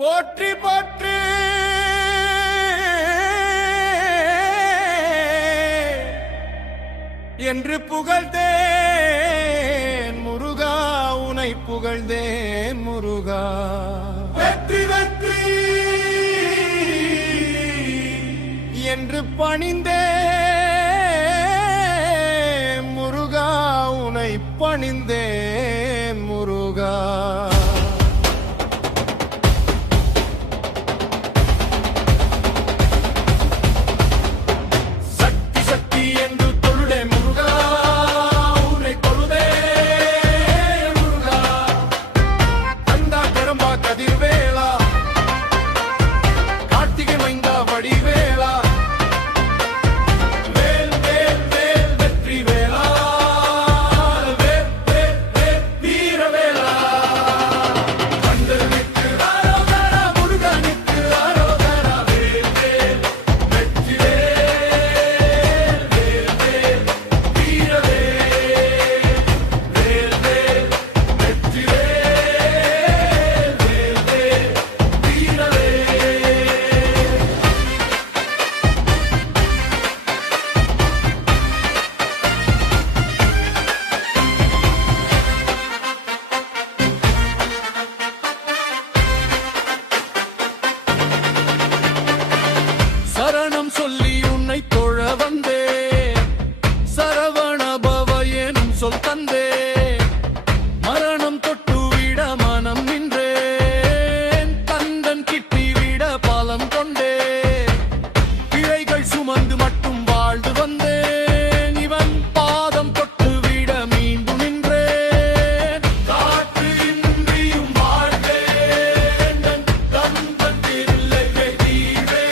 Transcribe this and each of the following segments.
போற்றி போற்றி என்று புகழ்ந்தேன் முருகா, உனை புகழ்ந்தேன் முருகா. வெற்றி வெற்றி என்று பணிந்தேன் முருகா, உனை பணிந்தேன் முருகா. சரணம் சொல்லி உன்னை தொழ வந்தே, சரவண பவ எனும் சொல் தந்தே, மரணம் தொட்டுவிட மனம் நின்றேன், கந்தன் கிட்டிவிட பாலம் கொண்டே, பிழைகள் சுமந்து மட்டும் வாழ்ந்து வந்தேன், இவன் பாதம் தொட்டுவிட மீண்டு நின்றேன். காற்று இன்றியும் வாழ்ந்தேன், கந்தன் திருலை தீவே.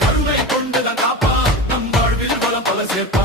கருணை கொண்டு காப்பா நம் வாழ்வில் வளம் பல சேர்ப்பா.